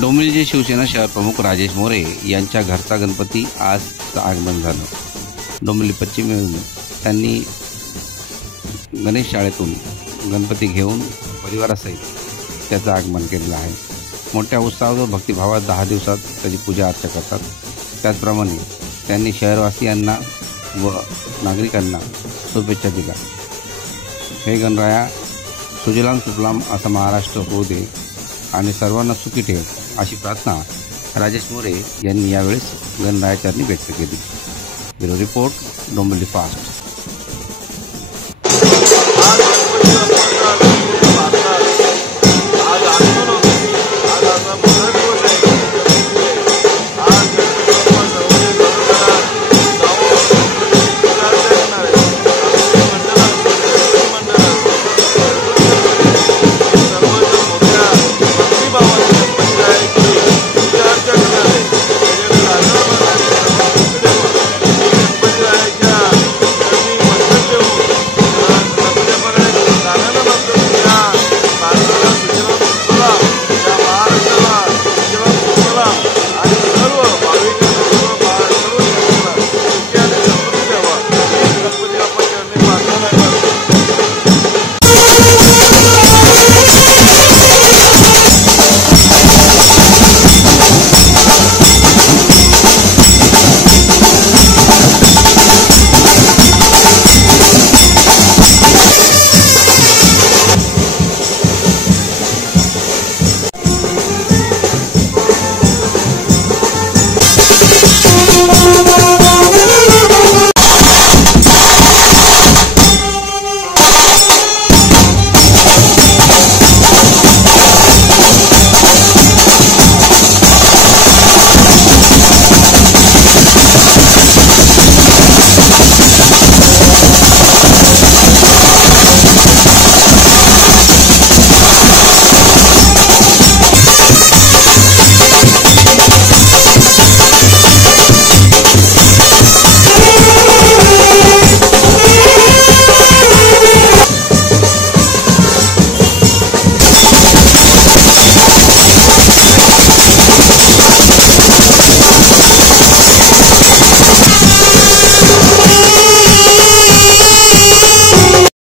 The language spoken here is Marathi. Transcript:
डोंबिवलीचे शिवसेना शहर प्रमुख राजेश मोरे यांच्या घरचा गणपती आज आगमन झालं। डोंबिवली पश्चिम येऊन त्यांनी गणेश शाळेतून गणपती घेऊन परिवारासहित त्याचं आगमन केलेलं आहे। मोठ्या उत्साहात व भक्तिभावात 10 दिवसात त्याची पूजा अर्चा करतात। त्याचप्रमाणे त्यांनी शहरवासियांना व नागरिकांना शुभेच्छा दिल्या। हे गणराया सुजलाम सुफलाम असा महाराष्ट्र होऊ दे आणि सर्वांना सुखी ठेव अशी प्रार्थना राजेश मोरे यांनी यावेळेस गणरायाचरणी व्यक्त केली। Bureau report, Dombivli fast. Thank you.